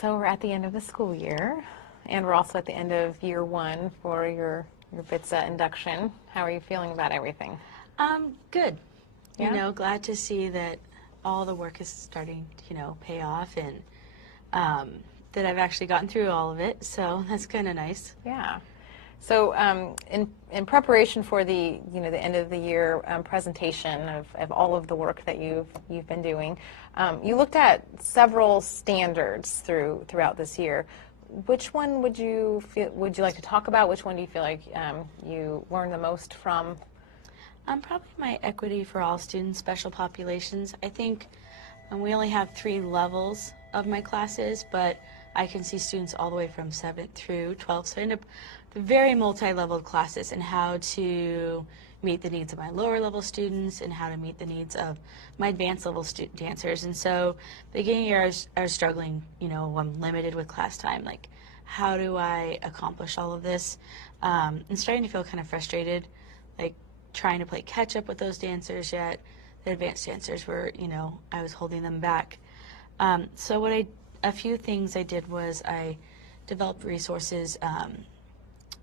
So we're at the end of the school year, and we're also at the end of year one for your BITSA induction. How are you feeling about everything? Good. Yeah? You know, glad to see that all the work is starting to, pay off, and that I've actually gotten through all of it. So that's kind of nice. Yeah. So in preparation for the end of the year presentation of all of the work that you've been doing, you looked at several standards throughout this year. Which one would you like to talk about? Which one do you feel like you learned the most from? Probably my equity for all students, special populations. I think we only have 3 levels of my classes, but I can see students all the way from 7th through 12th. So I end up with very multi-leveled classes and how to meet the needs of my lower level students and how to meet the needs of my advanced level dancers. And so beginning year I was struggling, I'm limited with class time. Like, how do I accomplish all of this? And starting to feel kind of frustrated, like trying to play catch up with those dancers, yet the advanced dancers were, I was holding them back. So a few things I did was I developed resources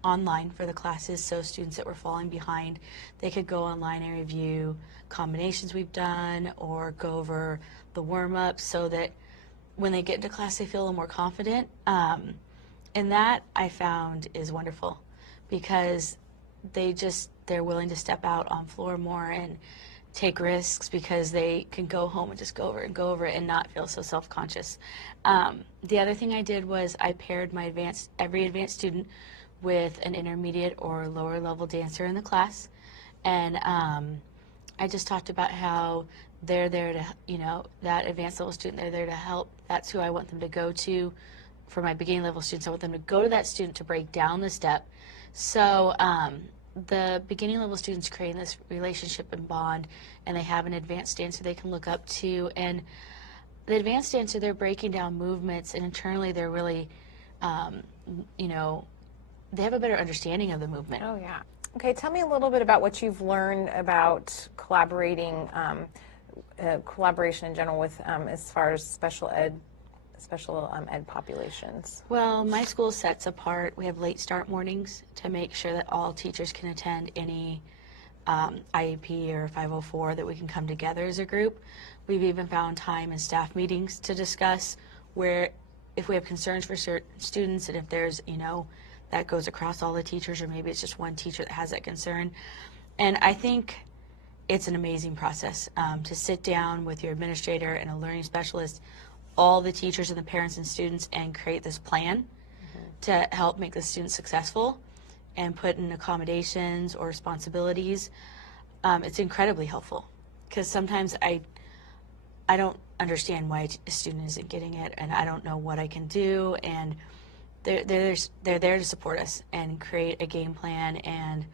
online for the classes, so students that were falling behind, they could go online and review combinations we've done or go over the warm-ups so that when they get into class they feel a little more confident. And that I found is wonderful because they're willing to step out on floor more and take risks because they can go home and just go over it and not feel so self-conscious. The other thing I did was I paired every advanced student with an intermediate or lower level dancer in the class, and I just talked about how they're there to, that advanced level student, they're there to help. That's who I want them to go to. For my beginning level students, I want them to go to that student to break down the step. So the beginning level students creating this relationship and bond, and they have an advanced dancer they can look up to, and the advanced dancer, they're breaking down movements, and internally they're really, they have a better understanding of the movement. Oh, yeah. Okay, tell me a little bit about what you've learned about collaboration in general with as far as special ed populations. Well, my school sets apart. We have late start mornings to make sure that all teachers can attend any IEP or 504, that we can come together as a group. We've even found time in staff meetings to discuss where, if we have concerns for certain students, and if there's, that goes across all the teachers, or maybe it's just one teacher that has that concern. And I think it's an amazing process to sit down with your administrator and a learning specialist, all the teachers and the parents and students, and create this plan to help make the students successful and put in accommodations or responsibilities. It's incredibly helpful because sometimes I don't understand why a student isn't getting it, and I don't know what I can do, and they're there to support us and create a game plan. And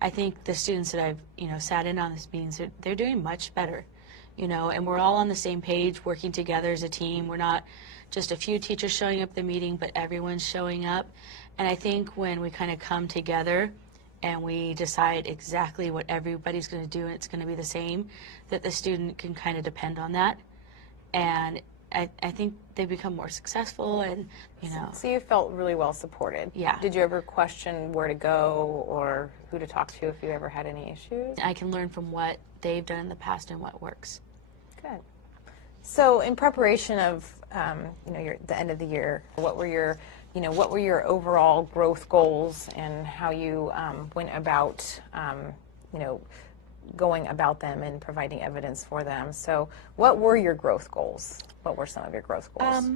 I think the students that I've sat in on these meetings, they're doing much better, and we're all on the same page, working together as a team. We're not just a few teachers showing up at the meeting, but everyone's showing up. And I think when we kind of come together and we decide exactly what everybody's going to do and it's going to be the same, that the student can kind of depend on that. And I think they become more successful, and So you felt really well supported. Yeah. Did you ever question where to go or who to talk to if you ever had any issues? I can learn from what they've done in the past and what works. Good. So in preparation of the end of the year, what were your overall growth goals and how you went about going about them and providing evidence for them? So what were your growth goals? What were some of your growth goals?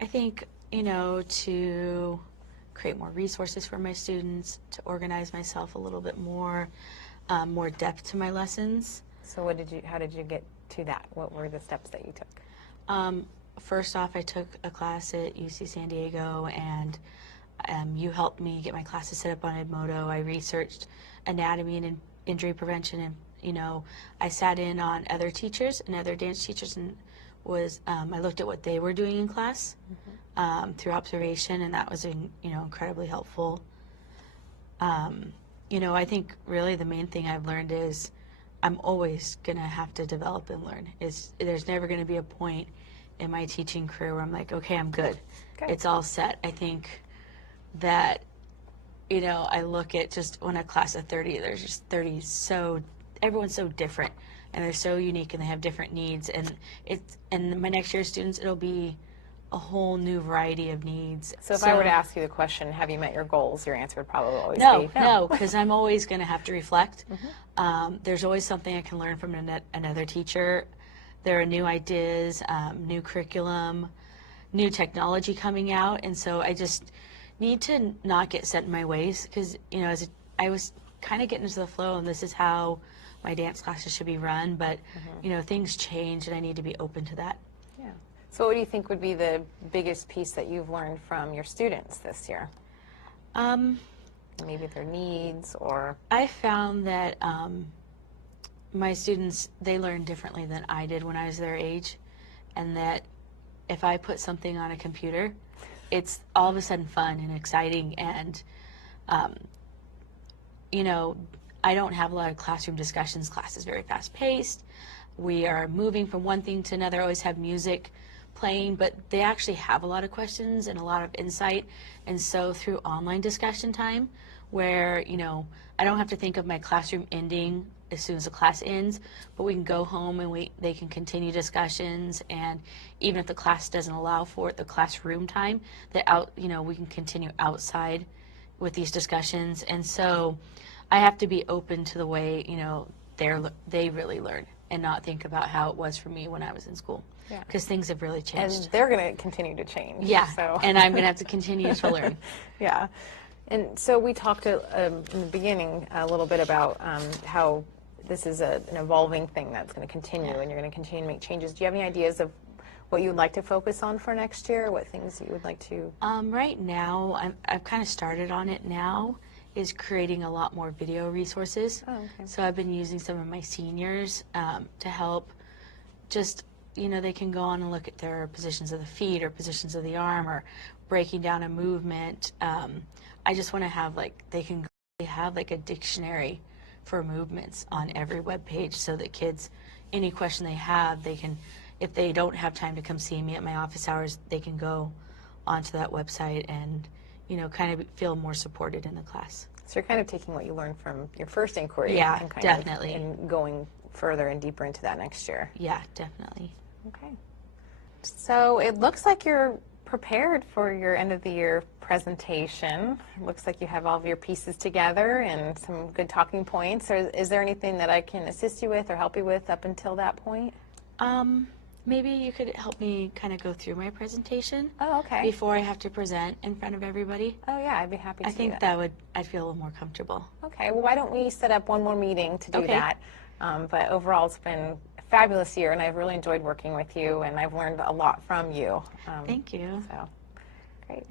I think, to create more resources for my students, to organize myself a little bit more depth to my lessons. So how did you get to that? What were the steps that you took? First off, I took a class at UC San Diego, and you helped me get my classes set up on Edmodo. I researched anatomy and injury prevention, and I sat in on other teachers and other dance teachers, and I looked at what they were doing in class through observation, and that was incredibly helpful. I think really the main thing I've learned is I'm always going to have to develop and learn. There's never going to be a point in my teaching career where I'm like, okay, I'm good. Good. It's all set. I think that, you know, I look at just when a class of 30, there's just 30 so, everyone's so different and they're so unique and they have different needs. And my next year's students, it'll be a whole new variety of needs. So if I were to ask you the question, have you met your goals, your answer would probably always no, be no, because I'm always going to have to reflect. Mm-hmm. There's always something I can learn from another teacher. There are new ideas, new curriculum, new technology coming out, and so I just need to not get set in my ways because, you know, I was kind of getting into the flow, and this is how my dance classes should be run, but, you know, things change, and I need to be open to that. Yeah. So what do you think would be the biggest piece that you've learned from your students this year? Maybe their needs or... I found that my students, they learn differently than I did when I was their age, and that if I put something on a computer, it's all of a sudden fun and exciting, and you know, I don't have a lot of classroom discussions. Class is very fast-paced. We are moving from one thing to another, always have music playing, but they actually have a lot of questions and a lot of insight, and so through online discussion time, where, you know, I don't have to think of my classroom ending as soon as the class ends, but we can go home and they can continue discussions, and even if the class doesn't allow for it, the classroom time, you know, we can continue outside with these discussions. And so I have to be open to the way, you know, they really learn and not think about how it was for me when I was in school, because things have really changed. And they're going to continue to change. Yeah, so. and I'm going to have to continue to learn. Yeah. And so we talked in the beginning a little bit about how this is an evolving thing that's going to continue, and you're going to continue to make changes. Do you have any ideas of what you would like to focus on for next year? What things you would like to? Right now, I've kind of started on it now, is creating a lot more video resources. Oh, okay. So I've been using some of my seniors to help just, you know, they can go on and look at their positions of the feet or positions of the arm or breaking down a movement. I just want to have, like, they have like a dictionary for movements on every web page, so that kids, any question they have, they can, if they don't have time to come see me at my office hours, they can go onto that website and, you know, kind of feel more supported in the class. So you're kind of taking what you learned from your first inquiry, yeah, and kind definitely, and going further and deeper into that next year. Yeah, definitely. Okay. So it looks like you're prepared for your end of the year presentation. It looks like you have all of your pieces together and some good talking points. Or is there anything that I can assist you with or help you with up until that point? Maybe you could help me kind of go through my presentation. Oh, okay. Before I have to present in front of everybody. Oh, yeah, I'd be happy to I think I'd feel a little more comfortable. Okay, well, why don't we set up one more meeting to do that? But overall, it's been a fabulous year, and I've really enjoyed working with you, and I've learned a lot from you. Thank you. So, great.